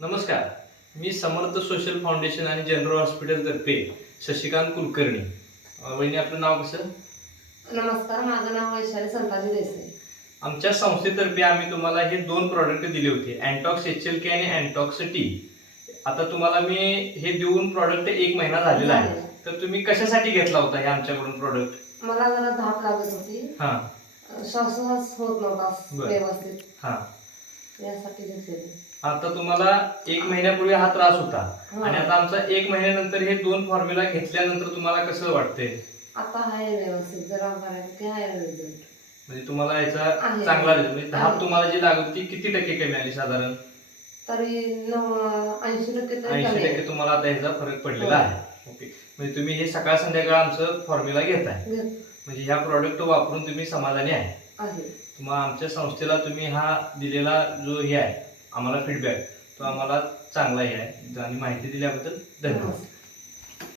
नमस्कार. मी समर्थ social foundation आणि general hospital तर्फे शशिकांत कुलकर्णी. वहिनी आपलं नाव कसं? नमस्कार, माझं नाव वैशाली संताजी देसाई. आमच्या संस्थेतर्फे आम्ही तुम्हाला हे 2 प्रॉडक्ट दिले होते, अँटॉक्स HLK आणि अँटॉक्स टी. आता तुम्हाला मी हे देऊन प्रॉडक्ट 1 महिना झालेला आहे. तर तुम्ही कशासाठी घेतला होता हे आमच्याकडून प्रॉडक्ट? मला जरा धाप लागत होती, हां. श्वासोच्छ्वास होत नव्हता बरं. व्यवस्थित, हां. यासाठी घेतलेली. आता तुम्हाला 1 महिन्यापूर्वी हा त्रास होता हो. आणि आता आमचा 1 महिन्यानंतर हे 2 फॉर्म्युला घेतल्यानंतर तुम्हाला कसं वाटतंय? आता आहे व्यवस्थित, जरा बऱ्यापैकी आहे रिझल्ट. म्हणजे तुम्हाला याचा आहे. चांगला रिझल्ट, म्हणजे धाप आहे. तुम्हाला जी लागत होती किती टक्के कमी आली साधारण? तरी 80% तरी 80% कमी आहे. तुम्हाला आता ह्याचा फरक पडलेला हो. आहे. ओके. म्हणजे तुम्ही हे सकाळ संध्याकाळ आमचं फॉर्म्युला घेताय. म्हणजे ह्या प्रॉडक्ट वापरून तुम्ही समाधानी आहे. आहे. मग आमच्या संस्थेला तुम्ही हा दिलेला जो हे आहे आम्हाला फीडबॅक, तो आम्हाला चांगला हे आहे आणि माहिती दिल्याबद्दल धन्यवाद. नमस्कार.